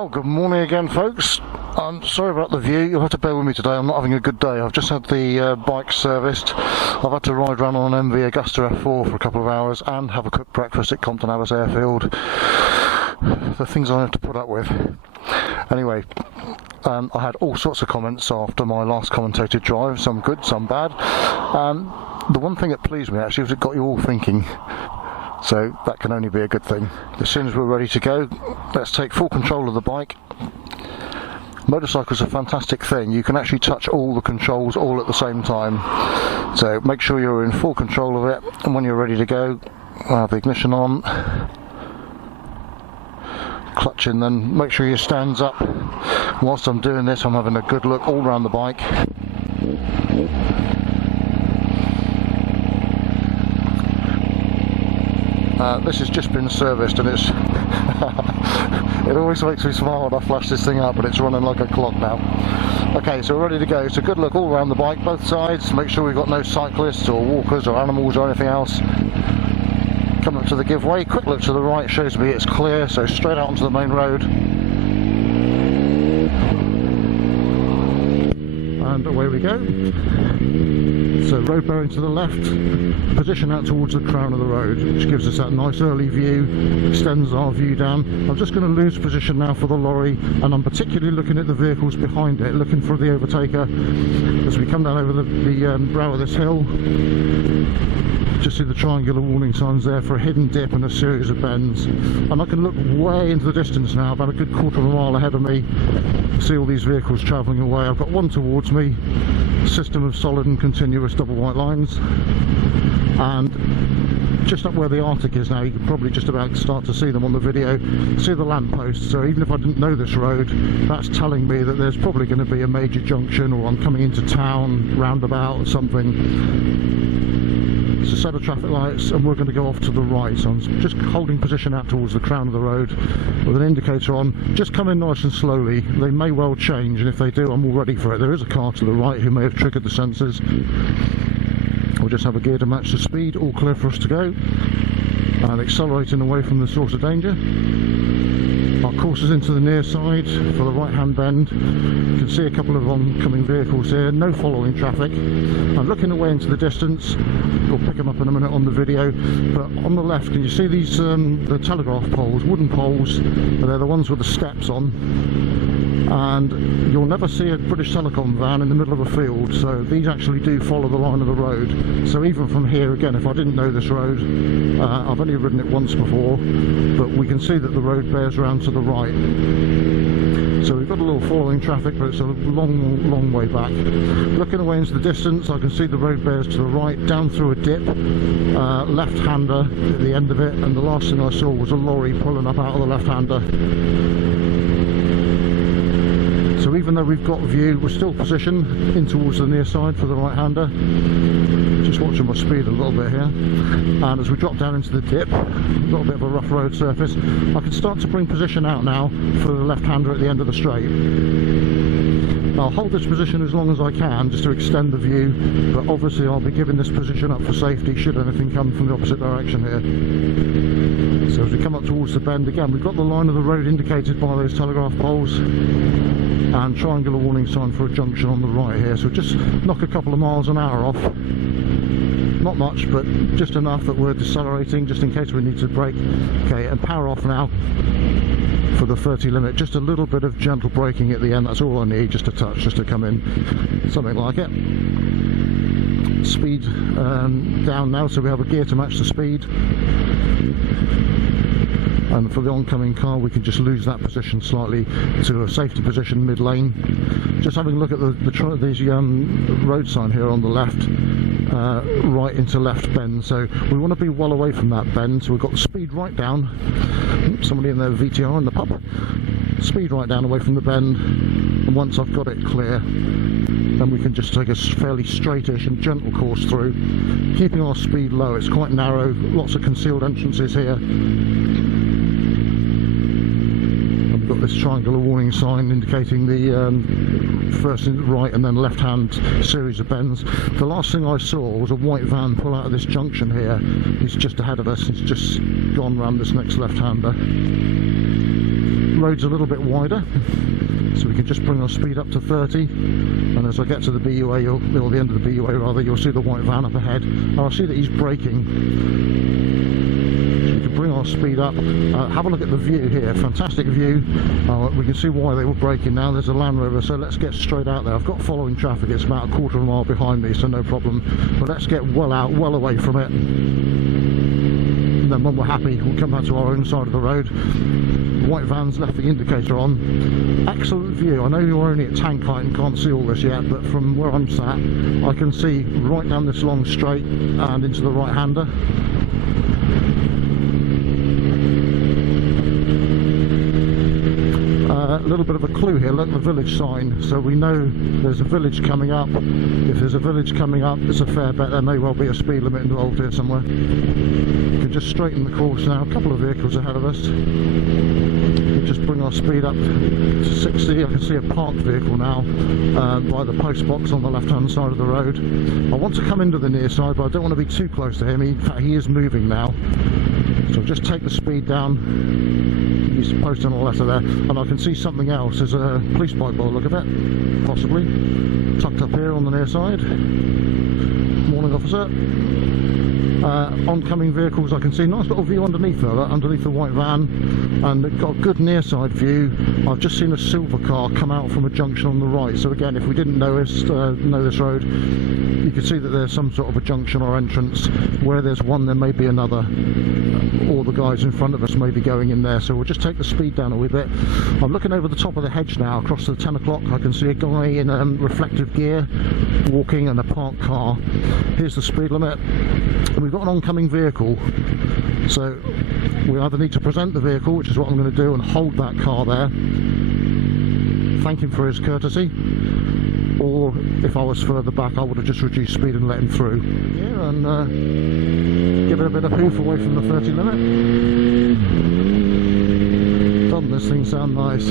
Well, good morning again, folks. I'm sorry about the view. You'll have to bear with me today. I'm not having a good day. I've just had the bike serviced. I've had to ride around on an MV Augusta F4 for a couple of hours and have a quick breakfast at Compton Abbas Airfield. The things I have to put up with. Anyway, I had all sorts of comments after my last commentated drive, some good, some bad. The one thing that pleased me actually was it got you all thinking. So that can only be a good thing. As soon as we're ready to go, let's take full control of the bike. Motorcycle's a fantastic thing. You can actually touch all the controls all at the same time. So make sure you're in full control of it, and when you're ready to go, I'll have the ignition on. Clutch in, then make sure your stand's up. Whilst I'm doing this, I'm having a good look all around the bike. This has just been serviced and it's it always makes me smile when I flash this thing up, but it's running like a clock now. Okay, so we're ready to go. So good look all around the bike, both sides, make sure we've got no cyclists or walkers or animals or anything else. Come up to the giveaway, quick look to the right, shows me it's clear, so straight out onto the main road. And away we go. So road bearing to the left, position out towards the crown of the road, which gives us that nice early view, extends our view down. I'm just going to lose position now for the lorry, and I'm particularly looking at the vehicles behind it, looking for the overtaker as we come down over the brow of this hill. Just see the triangular warning signs there for a hidden dip and a series of bends, and I can look way into the distance now, about a good quarter of a mile ahead of me. See all these vehicles travelling away. I've got one towards me, system of solid and continuous double white lines, and just up where the Arctic is now, you can probably just about start to see them on the video. See the lamppost, so even if I didn't know this road, that's telling me that there's probably going to be a major junction, or I'm coming into town, roundabout or something. It's a set of traffic lights, and we're going to go off to the right, so I'm just holding position out towards the crown of the road with an indicator on. Just come in nice and slowly. They may well change, and if they do, I'm all ready for it. There is a car to the right who may have triggered the sensors. We'll just have a gear to match the speed, all clear for us to go, and accelerating away from the source of danger. Our course is into the near side for the right hand bend. You can see a couple of oncoming vehicles here, no following traffic. I'm looking away into the distance. We'll pick them up in a minute on the video, but on the left, can you see these the telegraph poles, wooden poles? They're the ones with the steps on, and you'll never see a British Telecom van in the middle of a field, so these actually do follow the line of the road. So even from here, again, if I didn't know this road, I've only ridden it once before, but we can see that the road bears around to the right. So we've got a little following traffic, but it's a long way back. Looking away into the distance, I can see the road bears to the right, down through a dip, left-hander at the end of it, and the last thing I saw was a lorry pulling up out of the left-hander. So even though we've got view, we're still positioned in towards the near side for the right-hander. Just watching my speed a little bit here. And as we drop down into the dip, we've got a bit of a rough road surface. I can start to bring position out now for the left-hander at the end of the straight. I'll hold this position as long as I can, just to extend the view, but obviously I'll be giving this position up for safety should anything come from the opposite direction here. So as we come up towards the bend, again, we've got the line of the road indicated by those telegraph poles, and triangular warning sign for a junction on the right here, so just knock a couple of miles an hour off. Not much, but just enough that we're decelerating just in case we need to brake. Okay, and power off now for the 30 limit. Just a little bit of gentle braking at the end, that's all I need, just a touch, just to come in, something like it. Speed down now, so we have a gear to match the speed. And for the oncoming car, we can just lose that position slightly to a safety position mid-lane. Just having a look at these road sign here on the left, right into left bend, so we want to be well away from that bend, so we've got the speed right down. Somebody in their VTR in the pub. Speed right down away from the bend, and once I've got it clear, then we can just take a fairly straightish and gentle course through, keeping our speed low. It's quite narrow, lots of concealed entrances here. Got this triangular warning sign indicating the first right and then left hand series of bends. The last thing I saw was a white van pull out of this junction here. He's just ahead of us, he's just gone round this next left hander. road's a little bit wider, so we can just bring our speed up to 30, and as I get to the BUA, or the end of the BUA rather, you'll see the white van up ahead, and I'll see that he's braking. So we can bring our speed up. Have a look at the view here, fantastic view. We can see why they were braking now. There's a Land Rover, so let's get straight out there. I've got following traffic, it's about a quarter of a mile behind me, so no problem, but let's get well out, well away from it. And then when we're happy, we'll come back to our own side of the road. The white van's left the indicator on. Excellent view. I know you're only at tank height and can't see all this yet, but from where I'm sat, I can see right down this long straight and into the right-hander. A little bit of a clue here, look at the village sign, so we know there's a village coming up. If there's a village coming up, it's a fair bet there may well be a speed limit involved here somewhere. We can just straighten the course now, a couple of vehicles ahead of us. We just bring our speed up to 60. I can see a parked vehicle now by the post box on the left hand side of the road. I want to come into the near side, but I don't want to be too close to him. In fact, he is moving now, so just take the speed down. He's posting a letter there, and I can see something else. There's a police bike by the look of it, possibly tucked up here on the near side. Morning, officer. Oncoming vehicles, I can see nice little view underneath there, underneath the white van, and it's got a good near side view. I've just seen a silver car come out from a junction on the right, so again, if we didn't know this road, you can see that there's some sort of a junction or entrance. Where there's one, there may be another, or the guys in front of us may be going in there, so we'll just take the speed down a wee bit. I'm looking over the top of the hedge now across to the 10 o'clock. I can see a guy in reflective gear walking, and a parked car. Here's the speed limit. We've got an oncoming vehicle, so we either need to present the vehicle, which is what I'm going to do, and hold that car there, thank him for his courtesy, or if I was further back I would have just reduced speed and let him through here, and give it a bit of hoof away from the 30 limit. Doesn't this thing sound nice?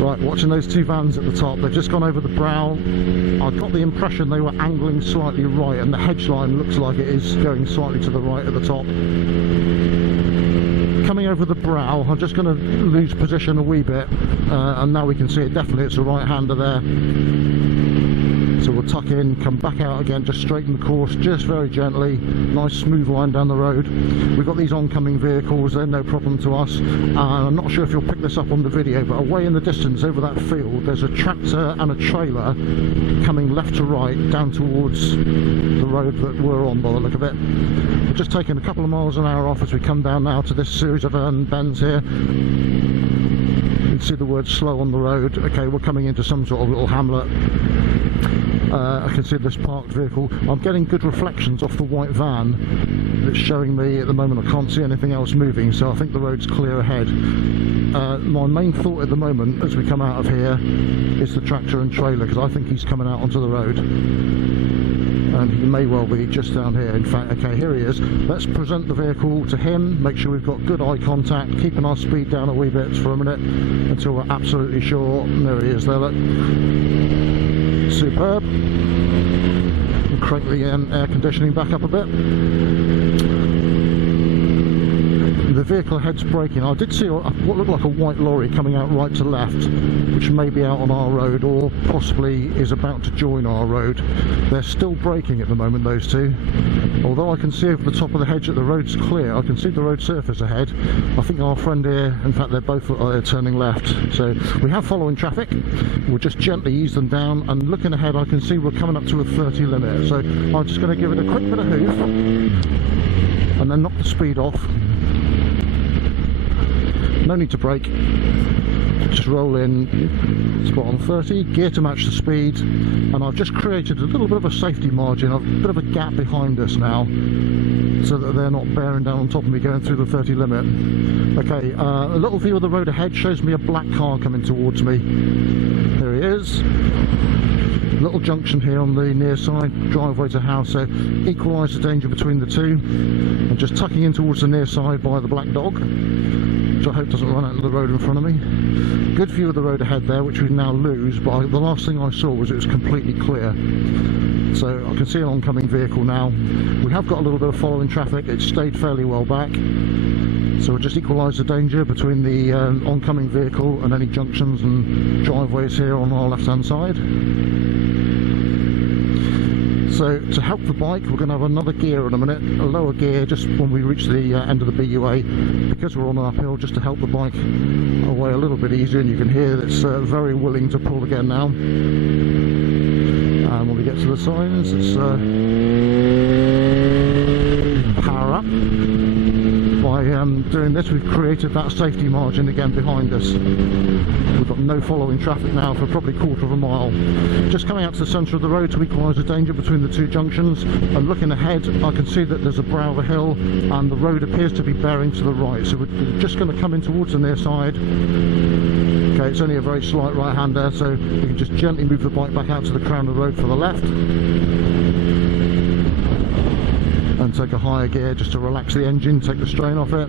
Right, watching those two vans at the top, they've just gone over the brow. I got the impression they were angling slightly right, and the hedge line looks like it is going slightly to the right at the top. Coming over the brow, I'm just going to lose position a wee bit, and now we can see it definitely, it's a right-hander there. So we'll tuck in, come back out again, just straighten the course, just very gently, nice smooth line down the road. We've got these oncoming vehicles, they're no problem to us. I'm not sure if you'll pick this up on the video, but away in the distance over that field, there's a tractor and a trailer coming left to right down towards the road that we're on by the look of it. We're just taking a couple of miles an hour off as we come down now to this series of bends here. You can see the word slow on the road. Okay, we're coming into some sort of little hamlet. I can see this parked vehicle. I'm getting good reflections off the white van that's showing me at the moment. I can't see anything else moving, so I think the road's clear ahead. My main thought at the moment as we come out of here is the tractor and trailer, because I think he's coming out onto the road, and he may well be just down here. In fact, okay, here he is. Let's present the vehicle to him, make sure we've got good eye contact, keeping our speed down a wee bit for a minute until we're absolutely sure. There he is there, look. Superb. And crank the air conditioning back up a bit. The vehicle ahead's braking. I did see what looked like a white lorry coming out right to left, which may be out on our road or possibly is about to join our road. They're still braking at the moment, those two. Although I can see over the top of the hedge that the road's clear, I can see the road surface ahead. I think our friend here, in fact they're both turning left. So we have following traffic. We'll just gently ease them down, and looking ahead I can see we're coming up to a 30 limit. So I'm just going to give it a quick bit of hoof and then knock the speed off. No need to brake, just roll in, spot on 30, gear to match the speed, and I've just created a little bit of a safety margin, a bit of a gap behind us now, so that they're not bearing down on top of me going through the 30 limit. Okay, a little view of the road ahead shows me a black car coming towards me. There he is. Little junction here on the near side, driveway to house, so equalise the danger between the two. I'm just tucking in towards the near side by the black dog, which I hope doesn't run out into the road in front of me. Good view of the road ahead there, which we now lose, but the last thing I saw was it was completely clear. So I can see an oncoming vehicle now. We have got a little bit of following traffic, it's stayed fairly well back. So we'll just equalise the danger between the oncoming vehicle and any junctions and driveways here on our left hand side. So to help the bike, we're going to have another gear in a minute, a lower gear just when we reach the end of the BUA, because we're on an uphill, just to help the bike away a little bit easier. And you can hear it's very willing to pull again now. And when we get to the signs, it's power up. By doing this, we've created that safety margin again behind us. We've got no following traffic now for probably a quarter of a mile. Just coming out to the centre of the road to equalise the danger between the two junctions, and looking ahead, I can see that there's a brow of a hill and the road appears to be bearing to the right, so we're just going to come in towards the near side. Okay, it's only a very slight right hand there, so we can just gently move the bike back out to the crown of the road for the left. And take a higher gear just to relax the engine, take the strain off it.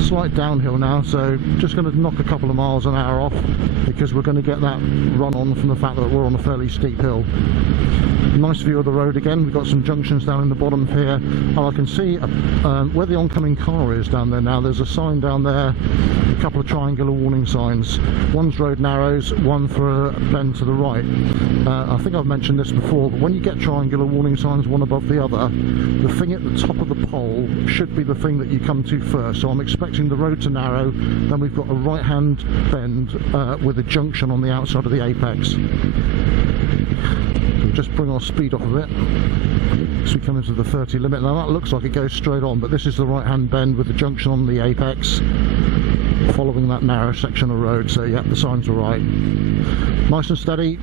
Slight downhill now, so just going to knock a couple of miles an hour off, because we're going to get that run on from the fact that we're on a fairly steep hill. Nice view of the road again. We've got some junctions down in the bottom here, and I can see where the oncoming car is down there now. There's a sign down there, a couple of triangular warning signs. One's road narrows, one for a bend to the right. I think I've mentioned this before, but when you get triangular warning signs one above the other, the thing at the top of the pole should be the thing that you come to first. So I'm expecting the road to narrow, then we've got a right hand bend with a junction on the outside of the apex. So just bring our speed off of it as we come into the 30 limit. Now that looks like it goes straight on, but this is the right hand bend with the junction on the apex following that narrow section of road. So yeah, the signs are right. Nice and steady.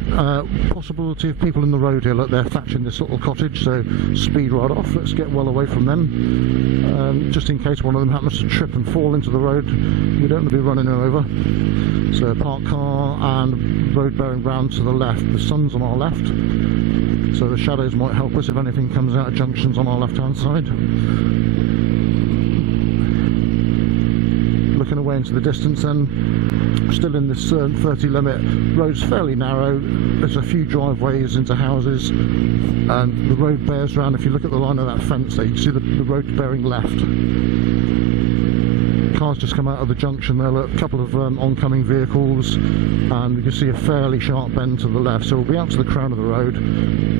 Possibility of people in the road here. Look, they're thatching this little cottage, so speed right off. Let's get well away from them, just in case one of them happens to trip and fall into the road. We don't want to be running them over. So parked car and road bearing round to the left. The sun's on our left, so the shadows might help us if anything comes out of junctions on our left hand side. Looking away into the distance, then still in this 30 limit. Road's fairly narrow, there's a few driveways into houses, and the road bears round. If you look at the line of that fence there, you can see the road bearing left. Cars just come out of the junction there, look, a couple of oncoming vehicles, and you can see a fairly sharp bend to the left. So we'll be out to the crown of the road.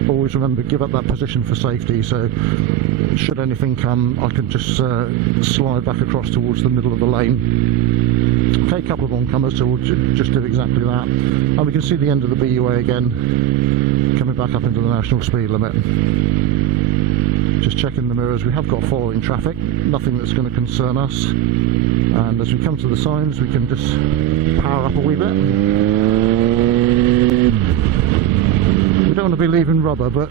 Always remember, give up that position for safety, so should anything come, I can just slide back across towards the middle of the lane. Okay, a couple of oncomers, so we'll just do exactly that. And we can see the end of the BUA again, coming back up into the national speed limit. Just checking the mirrors, we have got following traffic, nothing that's going to concern us. And as we come to the signs, we can just power up a wee bit. We don't want to be leaving rubber, but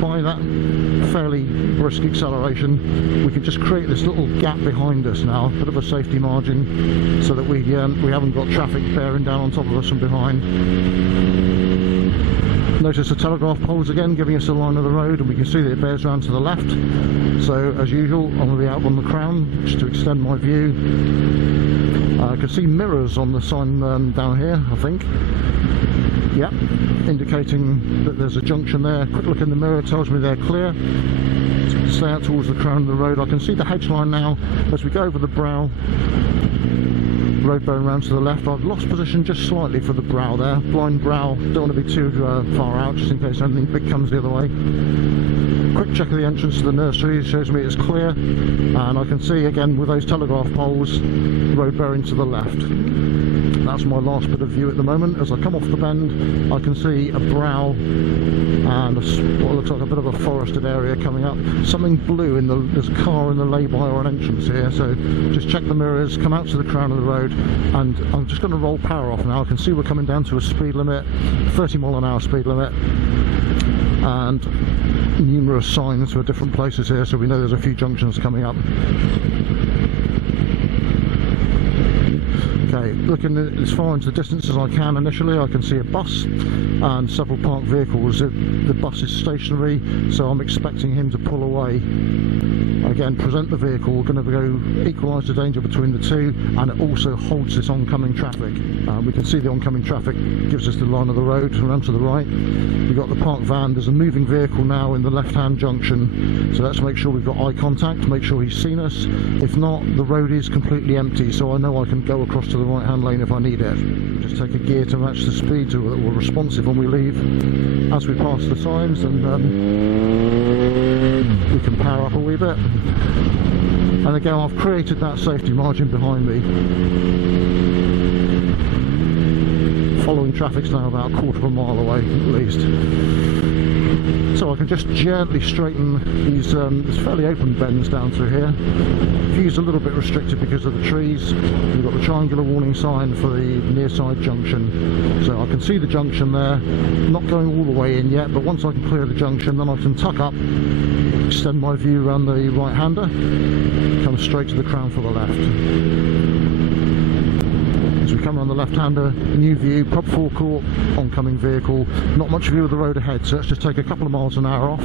by that fairly brisk acceleration, we can just create this little gap behind us now, a bit of a safety margin, so that we haven't got traffic bearing down on top of us from behind. Notice the telegraph poles again giving us a line of the road, and we can see that it bears round to the left. So as usual, I'm going to be out on the crown just to extend my view. I can see mirrors on the sign down here, I think. Yep, indicating that there's a junction there. Quick look in the mirror tells me they're clear. Stay out towards the crown of the road. I can see the hedge line now as we go over the brow. Road bearing round to the left. I've lost position just slightly for the brow there. Blind brow, don't want to be too far out just in case anything big comes the other way. Quick check of the entrance to the nursery shows me it's clear, and I can see again with those telegraph poles, road bearing to the left. That's my last bit of view at the moment. As I come off the bend, I can see a brow and what looks like a bit of a forested area coming up. Something blue in there's a car in the lay-by or an entrance here, so just check the mirrors, come out to the crown of the road, and I'm just going to roll power off now. I can see we're coming down to a speed limit, 30 mile an hour speed limit, and numerous signs for different places here, so we know there's a few junctions coming up. Okay, looking as far into the distance as I can initially, I can see a bus and several parked vehicles. The bus is stationary, so I'm expecting him to pull away. Again, present the vehicle, we're going to go equalise the danger between the two, and it also holds this oncoming traffic. We can see the oncoming traffic gives us the line of the road around to the right. We've got the parked van. There's a moving vehicle now in the left-hand junction, so let's make sure we've got eye contact, make sure he's seen us. If not, the road is completely empty, so I know I can go across to the right-hand lane if I need it. Just take a gear to match the speed so that we're responsive when we leave as we pass the signs, and we can power up a wee bit. And again, I've created that safety margin behind me. Following traffic's now about a quarter of a mile away at least. So I can just gently straighten these there's fairly open bends down through here. View's a little bit restricted because of the trees. We've got the triangular warning sign for the near side junction, so I can see the junction there. Not going all the way in yet, but once I can clear the junction, then I can tuck up, extend my view around the right hander, come straight to the crown for the left. As we come around the left-hander, new view, pub forecourt, oncoming vehicle, not much view of the road ahead, so let's just take a couple of miles an hour off.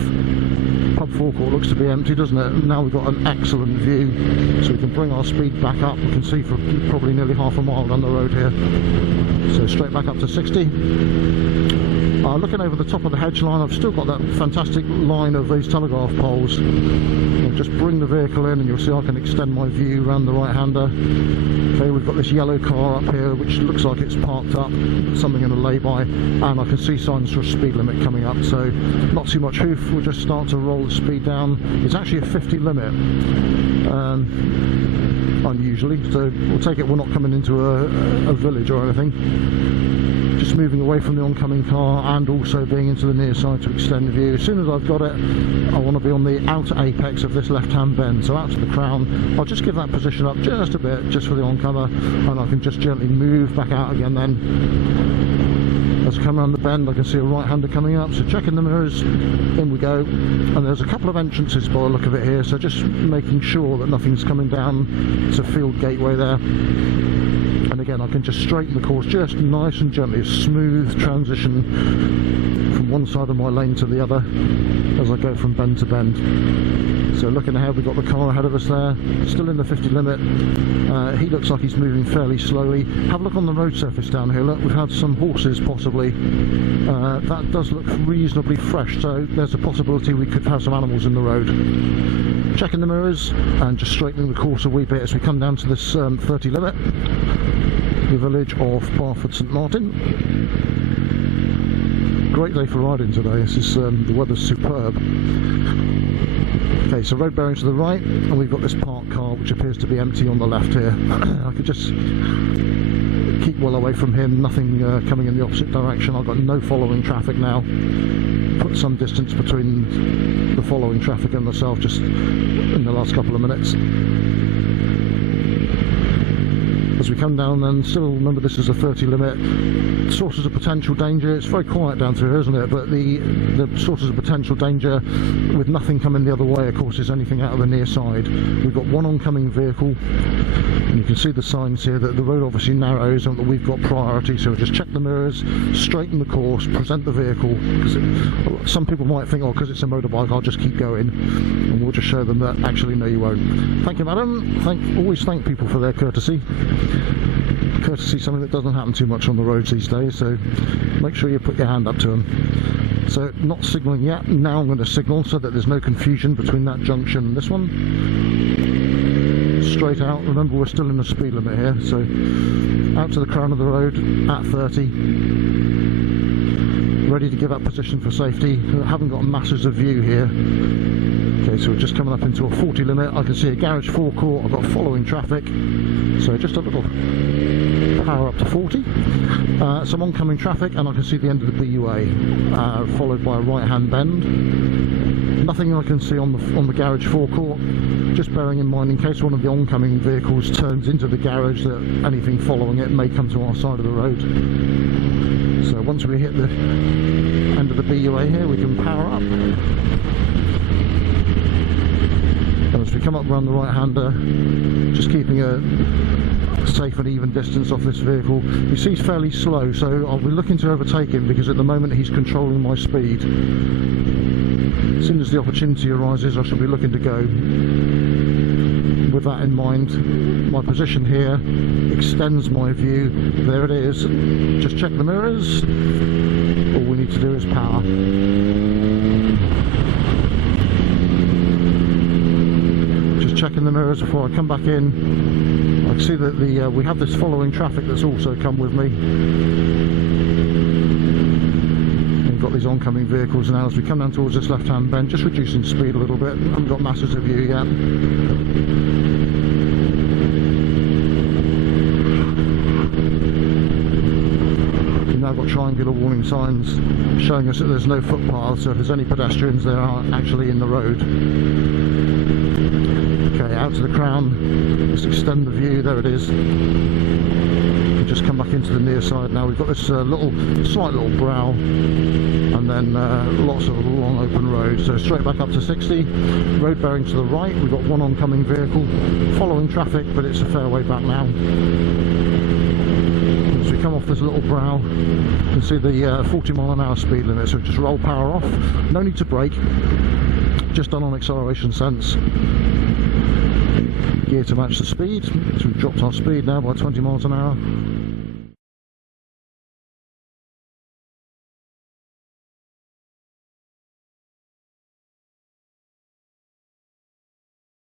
Pub forecourt looks to be empty, doesn't it? Now we've got an excellent view, so we can bring our speed back up. We can see for probably nearly half a mile down the road here. So straight back up to 60. Looking over the top of the hedge line, I've still got that fantastic line of these telegraph poles. I'll just bring the vehicle in and you'll see I can extend my view around the right-hander. Okay, we've got this yellow car up here which looks like it's parked up, something in a lay-by, and I can see signs for a speed limit coming up, so not too much hoof. We'll just start to roll the speed down. It's actually a 50 limit, unusually, so we'll take it we're not coming into a village or anything. Just moving away from the oncoming car and also being into the near side to extend the view. As soon as I've got it, I want to be on the outer apex of this left-hand bend, so out to the crown. I'll just give that position up just a bit, just for the oncomer, and I can just gently move back out again then. As I come around the bend, I can see a right-hander coming up, so checking the mirrors, in we go. And there's a couple of entrances by the look of it here, so just making sure that nothing's coming down. It's a field gateway there. And again, I can just straighten the course just nice and gently, a smooth transition from one side of my lane to the other as I go from bend to bend. So looking ahead, we've got the car ahead of us there, still in the 50 limit. He looks like he's moving fairly slowly. Have a look on the road surface down here. Look, we've had some horses possibly. That does look reasonably fresh, so there's a possibility we could have some animals in the road. Checking the mirrors and just straightening the course a wee bit as we come down to this 30 limit. The village of Barford St Martin. Great day for riding today. This is the weather's superb. Okay, so road bearings to the right, and we've got this parked car which appears to be empty on the left here. I could just keep well away from him, nothing coming in the opposite direction. I've got no following traffic now. Put some distance between the following traffic and myself just in the last couple of minutes. As we come down, then still remember this is a 30 limit. Sources of potential danger, it's very quiet down through here, isn't it? But the sources of potential danger with nothing coming the other way, of course, is anything out of the near side. We've got one oncoming vehicle, and you can see the signs here that the road obviously narrows and that we've got priority, so we'll just check the mirrors, straighten the course, present the vehicle, because some people might think, oh, because it's a motorbike I'll just keep going, and we'll just show them that actually no you won't. Thank you, madam. Always thank people for their courtesy. Courtesy is something that doesn't happen too much on the roads these days, so make sure you put your hand up to them. So not signalling yet. Now I'm going to signal so that there's no confusion between that junction and this one. Straight out. Remember, we're still in the speed limit here, so out to the crown of the road at 30. Ready to give up position for safety. I haven't got masses of view here. Okay, so we're just coming up into a 40 limit. I can see a garage forecourt. I've got following traffic, so just a little power up to 40. Some oncoming traffic, and I can see the end of the BUA, followed by a right-hand bend. Nothing I can see on the garage forecourt. Just bearing in mind, in case one of the oncoming vehicles turns into the garage, that anything following it may come to our side of the road. So once we hit the end of the BUA here, we can power up. And as we come up around the right-hander, just keeping a safe and even distance off this vehicle. You see he's fairly slow, so I'll be looking to overtake him because at the moment he's controlling my speed. As soon as the opportunity arises, I shall be looking to go. With that in mind, my position here extends my view. There it is. Just check the mirrors. All we need to do is power. Just checking the mirrors before I come back in. I can see that we have this following traffic that's also come with me. We've got these oncoming vehicles now as we come down towards this left-hand bend, just reducing speed a little bit. Haven't got masses of view yet. We've now got triangular warning signs showing us that there's no footpath, so if there's any pedestrians, they aren't actually in the road. Okay, out to the crown. Let's extend the view. There it is. Just come back into the near side now. We've got this slight little brow, and then lots of long open road. So straight back up to 60. Road bearing to the right. We've got one oncoming vehicle following traffic, but it's a fair way back now. As we come off this little brow, you can see the 40-mile-an-hour speed limit. So just roll power off. No need to brake. Just done on acceleration sense. Gear to match the speed. So we've dropped our speed now by 20 miles an hour.